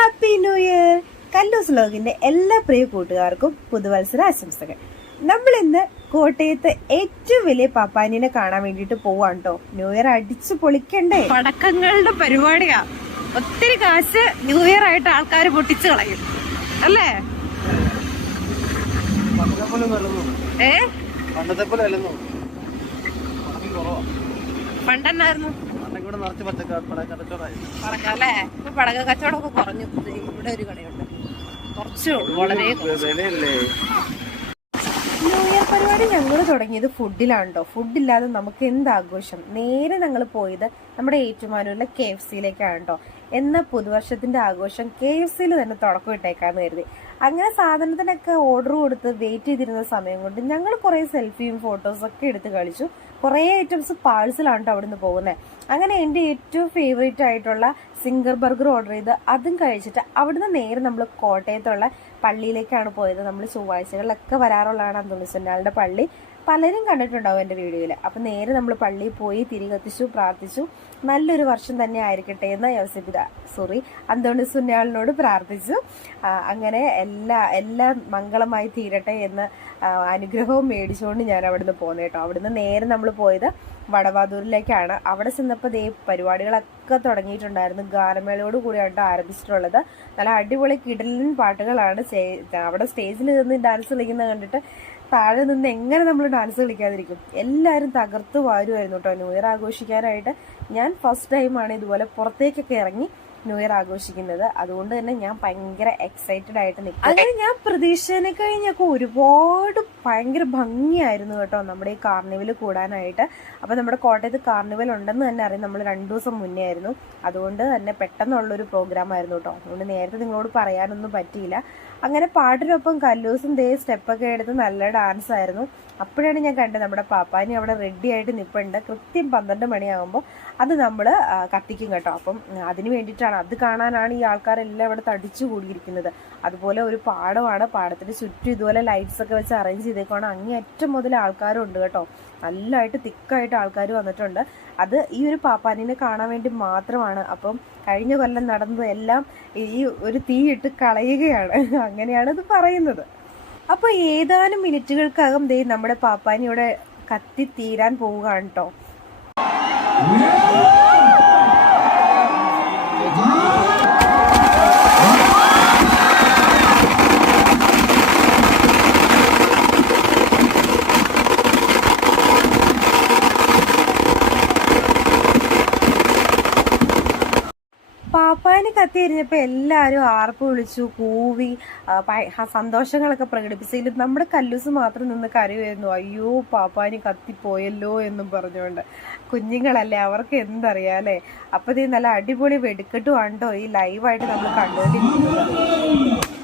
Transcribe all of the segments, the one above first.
Happy new year കല്ലൂസ് ലോകിന്റെ എല്ലാ പ്രിയ കൂട്ടുകാർക്കും പുതുവത്സര ആശംസകൾ. നമ്മൾ ഇന്ന് കോട്ടയത്ത് ഏറ്റവും വലിയ പാപ്പാനിനെ കാണാൻ വേണ്ടിട്ട് പോവാണ് കേട്ടോ ന്യൂ ഇയർ അടിച്ചു പൊളിക്കണ്ടേ? പടക്കങ്ങളുടെ പരിപാടിയാ. ഒത്തിരി കാശ് ന്യൂ ഇയർ ആയിട്ട് ആൾക്കാർ പൊട്ടിച്ചു കളയും. അല്ലേ? ഏ? പണ്ടത്തെ പോലെ അല്ലെന്നു പണ്ടെന്നായിരുന്നു? ഇവിടെ നിറച്ച് പച്ചക്ക പടക്കടച്ചോടായി പറഞ്ഞല്ലേ ഇപ്പൊ പടക കച്ചവടമൊക്കെ കുറഞ്ഞു. ഇവിടെ ഒരു കടയുണ്ട്. കുറച്ചു വളരെ ന്യൂ ഇയർ പരിപാടി ഞങ്ങൾ തുടങ്ങിയത് ഫുഡിലാണ് കേട്ടോ ഫുഡില്ലാതെ നമുക്ക് എന്ത് ആഘോഷം നേരെ ഞങ്ങൾ പോയത് നമ്മുടെ ഏറ്റുമാനൂരിലെ കെ എഫ് സിയിലേക്കാണ് കേട്ടോ എന്ന പുതുവർഷത്തിന്റെ ആഘോഷം കെ എഫ് സിയിൽ തന്നെ തുടക്കം ഇട്ടേക്കാന്ന് കരുതി. അങ്ങനെ സാധനത്തിനൊക്കെ ഓർഡർ കൊടുത്ത് വെയിറ്റ് ചെയ്തിരുന്ന സമയം കൊണ്ട് ഞങ്ങൾ കുറേ സെൽഫിയും ഫോട്ടോസും ഒക്കെ എടുത്ത് കളിച്ചു. കുറേ ഐറ്റംസ് പാഴ്സലാണ് കേട്ടോ അവിടുന്ന് പോകുന്നത് അങ്ങനെ എന്റെ ഏറ്റവും ഫേവറേറ്റ് ആയിട്ടുള്ള സിംഗർ ബർഗർ ഓർഡർ ചെയ്ത് അതും കഴിച്ചിട്ട് അവിടുന്ന് നേരെ നമ്മൾ കോട്ടയത്തുള്ള പള്ളിയിലേക്കാണ് പോയത്. നമ്മൾ ചൊവ്വാഴ്ചകളിലൊക്കെ വരാറുള്ളതാണ് അന്തോണിച്ചനാളുടെ പള്ളി. പലരും കണ്ടിട്ടുണ്ടാവും എന്റെ വീഡിയോയിൽ അപ്പം നേരെ നമ്മൾ പള്ളിയിൽ പോയി തിരി കത്തിച്ചു പ്രാർത്ഥിച്ചു. നല്ലൊരു വർഷം തന്നെ ആയിരിക്കട്ടെ എന്ന് യോസിപ്പിത സോറി അന്തോണി പ്രാർത്ഥിച്ചു. അങ്ങനെ എല്ലാ എല്ലാം മംഗളമായി തീരട്ടെ എന്ന് അനുഗ്രഹവും മേടിച്ചുകൊണ്ട് ഞാൻ അവിടുന്ന് പോന്നേട്ടോ അവിടുന്ന് നേരെ നമ്മൾ പോയത് വടവാതൂരിലേക്കാണ് അവിടെ ചെന്നപ്പോൾ ദേ പരിപാടികളൊക്കെ തുടങ്ങിയിട്ടുണ്ടായിരുന്നു. ഗാനമേളയോട് കൂടിയാണ് ആരംഭിച്ചിട്ടുള്ളത്. നല്ല അടിപൊളി കിടലിൻ പാട്ടുകളാണ് അവിടെ സ്റ്റേജിൽ നിന്ന് ഡാൻസ് കളിക്കുന്നത് കണ്ടിട്ട് താഴെ നിന്ന് എങ്ങനെ നമ്മൾ ഡാൻസ് കളിക്കാതിരിക്കും. എല്ലാവരും തകർത്ത് വാരുമായിരുന്നു കേട്ടോ. ന്യൂ ഇയർ ആഘോഷിക്കാനായിട്ട്. ഞാൻ ഫസ്റ്റ് ടൈമാണ് ഇതുപോലെ പുറത്തേക്കൊക്കെ ഇറങ്ങി ന്യൂ ഇയർ ആഘോഷിക്കുന്നത്. അതുകൊണ്ട് തന്നെ ഞാൻ ഭയങ്കര എക്സൈറ്റഡ് ആയിട്ട് നിൽക്കും അങ്ങനെ ഞാൻ പ്രതീക്ഷനെ കഴിഞ്ഞൊക്കെ ഒരുപാട് ഭയങ്കര ഭംഗിയായിരുന്നു കേട്ടോ നമ്മുടെ ഈ കാർണിവൽ കൂടാനായിട്ട്. അപ്പൊ നമ്മുടെ കോട്ടയത്ത് കാർണിവൽ ഉണ്ടെന്ന് തന്നെ അറിയാം. നമ്മൾ രണ്ടു ദിവസം മുന്നേ ആയിരുന്നു. അതുകൊണ്ട് തന്നെ പെട്ടെന്നുള്ളൊരു പ്രോഗ്രാം ആയിരുന്നു കേട്ടോ. അതുകൊണ്ട് നേരത്തെ നിങ്ങളോട് പറയാനൊന്നും പറ്റിയില്ല. അങ്ങനെ പാട്ടിനൊപ്പം കല്ലൂസും ദേ സ്റ്റെപ്പൊക്കെ എടുത്ത് നല്ല ഡാൻസ് ആയിരുന്നു. അപ്പോഴാണ് ഞാൻ കണ്ടത് നമ്മുടെ പാപ്പാനി അവിടെ റെഡി ആയിട്ട് നിൽപ്പുണ്ട് കൃത്യം പന്ത്രണ്ട് മണിയാകുമ്പോൾ അത് നമ്മൾ കത്തിക്കും കേട്ടോ. അപ്പം അതിന് വേണ്ടിയിട്ടാണ് അത് കാണാനാണ് ഈ ആൾക്കാരെല്ലാം ഇവിടെ തടിച്ചു കൂടിയിരിക്കുന്നത്. അതുപോലെ ഒരു പാടമാണ്. പാടത്തിന് ചുറ്റും ഇതുപോലെ ലൈറ്റ്സ് ഒക്കെ വെച്ച് അറേഞ്ച് ചെയ്തേക്കാണ് അങ്ങേയറ്റം മുതൽ ആൾക്കാരും ഉണ്ട് കേട്ടോ. നല്ലതായിട്ട് തിക്കായിട്ട് ആൾക്കാർ വന്നിട്ടുണ്ട്. അത് ഈ ഒരു പാപ്പാനിനെ കാണാൻ വേണ്ടി മാത്രമാണ്. അപ്പം കഴിഞ്ഞ കൊല്ലം നടന്നത് എല്ലാം ഈ ഒരു തീയിട്ട് കളയുകയാണ്. അങ്ങനെയാണ് ഇത് പറയുന്നത്. അപ്പൊ ഏതാനും മിനിറ്റുകൾക്കകം ദേ നമ്മുടെ പാപ്പാനിയുടെ കത്തി തീരാൻ പോവുകയാണ് കേട്ടോ. പാപ്പാന് എല്ലാവരും ആർപ്പ് വിളിച്ചു കൂവി സന്തോഷങ്ങളൊക്കെ പ്രകടിപ്പിച്ചതിൽ നമ്മുടെ കല്ലൂസ് മാത്രം നിന്ന് കരയുമായിരുന്നു. അയ്യോ പാപ്പാന് കത്തിപ്പോയല്ലോ എന്നും പറഞ്ഞുകൊണ്ട്. കുഞ്ഞുങ്ങളല്ലേ അവർക്ക് എന്തറിയാം അല്ലേ? അപ്പോൾ ഇത് നല്ല അടിപൊളി വെടിക്കെട്ടുവാണ്ടോ ഈ ലൈവായിട്ട് നമ്മൾ കണ്ടുകൊണ്ടിരിക്കുന്നത്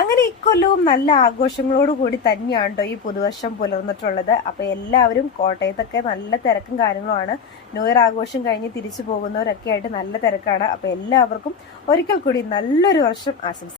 അങ്ങനെ ഇക്കൊല്ലവും നല്ല ആഘോഷങ്ങളോട് കൂടി തന്നെയാണ് ഈ പുതുവർഷം പുലർന്നിട്ടുള്ളത്. അപ്പൊ എല്ലാവരും കോട്ടയത്തൊക്കെ നല്ല തിരക്കും കാര്യങ്ങളുമാണ്. ന്യൂ ഇയർ ആഘോഷം കഴിഞ്ഞ് തിരിച്ചു പോകുന്നവരൊക്കെ ആയിട്ട് നല്ല തിരക്കാണ്. അപ്പൊ എല്ലാവർക്കും ഒരിക്കൽ കൂടി നല്ലൊരു വർഷം ആശംസിക്കുന്നു